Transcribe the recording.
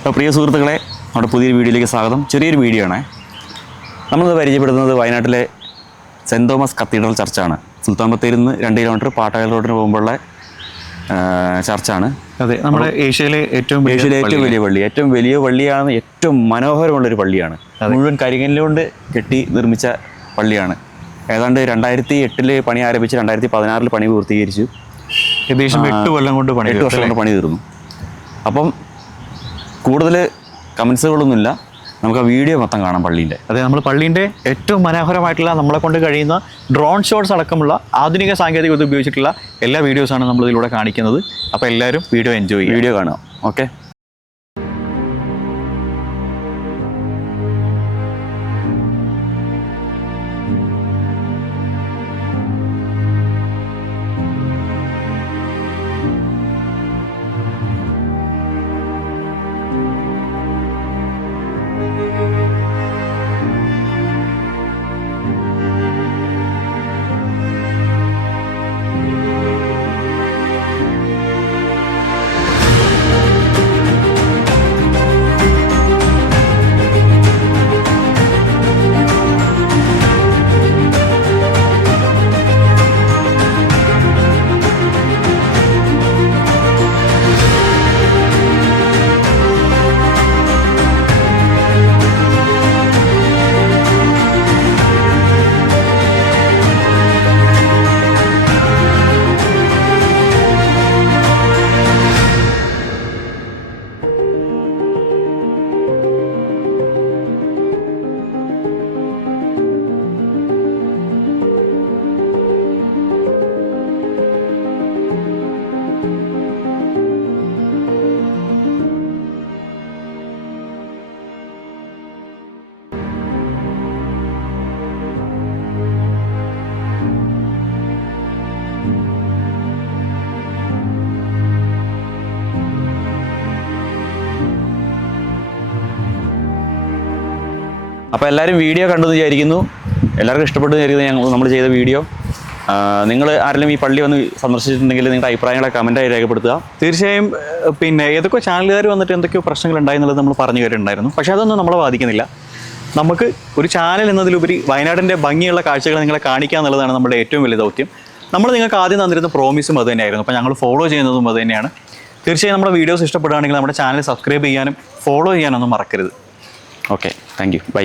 അപ്പോൾ പ്രിയ സുഹൃത്തുക്കളെ, നമ്മുടെ പുതിയൊരു വീഡിയോയിലേക്ക് സ്വാഗതം. ചെറിയൊരു വീഡിയോ ആണ്. നമ്മളിത് പരിചയപ്പെടുത്തുന്നത് വയനാട്ടിലെ സെൻറ് തോമസ് കത്തീഡ്രൽ ചർച്ചാണ്. സുൽത്താൻ ബത്തേരിയിൽ നിന്ന് 2 കിലോമീറ്റർ പാട്ടായൽ റോഡിന് പോകുമ്പോഴുള്ള ചർച്ചാണ്. അതെ, നമ്മുടെ ഏഷ്യയിലെ ഏറ്റവും വലിയ പള്ളി, ഏറ്റവും വലിയ പള്ളിയാണ്, ഏറ്റവും മനോഹരമുള്ളൊരു പള്ളിയാണ്. മുഴുവൻ കരിങ്കല്ലുകൊണ്ട് കെട്ടി നിർമ്മിച്ച പള്ളിയാണ്. ഏതാണ്ട് 2008 പണി ആരംഭിച്ച് 2016 പണി പൂർത്തീകരിച്ചു. ഏകദേശം 8 വർഷം കൊണ്ട് പണി തീർന്നു. അപ്പം കൂടുതൽ കമൻസുകളൊന്നുമില്ല, നമുക്ക് ആ വീഡിയോ മൊത്തം കാണാം പള്ളീൻ്റെ. അതെ, നമ്മൾ പള്ളീൻ്റെ ഏറ്റവും മനോഹരമായിട്ടുള്ള നമ്മളെ കൊണ്ട് കഴിയുന്ന ഡ്രോൺ ഷോട്ട്സ് അടക്കമുള്ള ആധുനിക സാങ്കേതികത ഉപയോഗിച്ചിട്ടുള്ള എല്ലാ വീഡിയോസാണ് നമ്മളിതിലൂടെ കാണിക്കുന്നത്. അപ്പോൾ എല്ലാവരും വീഡിയോ എൻജോയ് ചെയ്യുക, വീഡിയോ കാണുക. ഓക്കെ. അപ്പോൾ എല്ലാവരും വീഡിയോ കണ്ടെന്ന് വിചാരിക്കുന്നു. എല്ലാവർക്കും ഇഷ്ടപ്പെട്ടു വിചാരിക്കുന്നു നമ്മൾ ചെയ്ത വീഡിയോ. നിങ്ങൾ ആരെങ്കിലും ഈ പള്ളി വന്ന് സന്ദർശിച്ചിട്ടുണ്ടെങ്കിൽ നിങ്ങളുടെ അഭിപ്രായങ്ങളെ കമൻറ്റായി രേഖപ്പെടുത്തുക. തീർച്ചയായും. പിന്നെ ഏതൊക്കെ ചാനലുകാർ വന്നിട്ട് എന്തൊക്കെയോ പ്രശ്നങ്ങൾ ഉണ്ടായി എന്നുള്ളത് നമ്മൾ പറഞ്ഞു കേട്ടിട്ടുണ്ടായിരുന്നു. പക്ഷേ അതൊന്നും നമ്മളെ ബാധിക്കുന്നില്ല. നമുക്ക് ഒരു ചാനൽ എന്നതിലുപരി വയനാടിൻ്റെ ഭംഗിയുള്ള കാഴ്ചകൾ നിങ്ങളെ കാണിക്കുക എന്നുള്ളതാണ് നമ്മുടെ ഏറ്റവും വലിയ ദൗത്യം. നമ്മൾ നിങ്ങൾക്ക് ആദ്യം തന്നിരുന്ന പ്രോമിസും അത് തന്നെയായിരുന്നു. അപ്പോൾ ഞങ്ങൾ ഫോളോ ചെയ്യുന്നതും അത് തന്നെയാണ്. തീർച്ചയായും നമ്മുടെ വീഡിയോസ് ഇഷ്ടപ്പെടുകയാണെങ്കിൽ നമ്മുടെ ചാനൽ സബ്സ്ക്രൈബ് ചെയ്യാനും ഫോളോ ചെയ്യാനൊന്നും മറക്കരുത്. Okay, thank you, by.